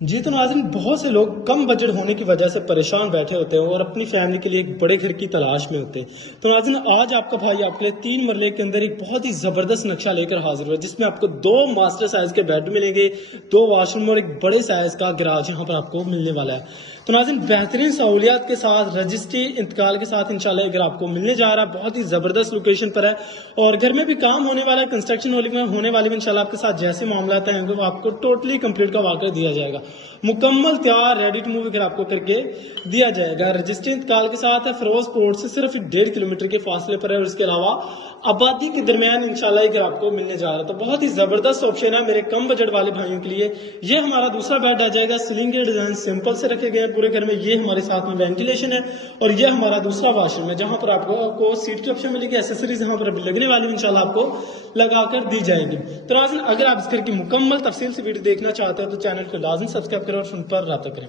جی تو ناظرین، بہت سے لوگ کم بجٹ ہونے کی وجہ سے پریشان بیٹھے ہوتے ہیں اور اپنی فیملی کے لیے ایک بڑے گھر کی تلاش میں ہوتے ہیں۔ تو ناظرین، آج آپ کا بھائی آپ کے لیے 3 مرلے کے اندر ایک بہت ہی زبردست نقشہ لے کر حاضر ہوا، جس میں آپ کو 2 ماسٹر سائز کے بیڈ ملیں گے، 2 واش روم اور ایک بڑے سائز کا گراج یہاں پر آپ کو ملنے والا ہے۔ تو ناظرین، بہترین سہولیات کے ساتھ، رجسٹری انتقال کے ساتھ انشاءاللہ اگر آپ کو ملنے جا رہا ہے، بہت ہی زبردست لوکیشن پر ہے اور گھر میں بھی کام ہونے والا ہے، کنسٹرکشن ہونے والی بھی انشاءاللہ آپ کے ساتھ جیسے معاملات ہیں وہ آپ کو ٹوٹلی کمپلیٹ کا واقعہ دیا جائے گا، مکمل تیار ریڈی ٹو موو آپ کو کر کے دیا جائے گا۔ رجسٹری انتقال کے ساتھ ہے، فیروز پورٹ سے صرف 1.5 کلومیٹر کے فاصلے پر ہے اور اس کے علاوہ آبادی کے درمیان انشاءاللہ اگر آپ کو ملنے جا رہا ہے تو بہت ہی زبردست آپشن ہے میرے کم بجٹ والے بھائیوں کے لیے۔ یہ ہمارا دوسرا بیڈ آ جائے گا، سلنگ کے ڈیزائن سمپل سے رکھے گئے ہیں پورے گھر میں۔ یہ ہمارے ساتھ میں وینٹیلیشن ہے اور یہ ہمارا دوسرا واش روم ہے جہاں پر آپ کو سیٹ کی آپشن ملے گی، ایکسیسریز یہاں پر لگنے والی انشاءاللہ آپ کو لگا کر دی جائے گی۔ تو ناظرین، اگر آپ اس گھر کی مکمل تفصیل سے ویڈیو دیکھنا چاہتے ہیں تو چینل کو لازم سبسکرائب کریں اور فون پر رابطہ کریں۔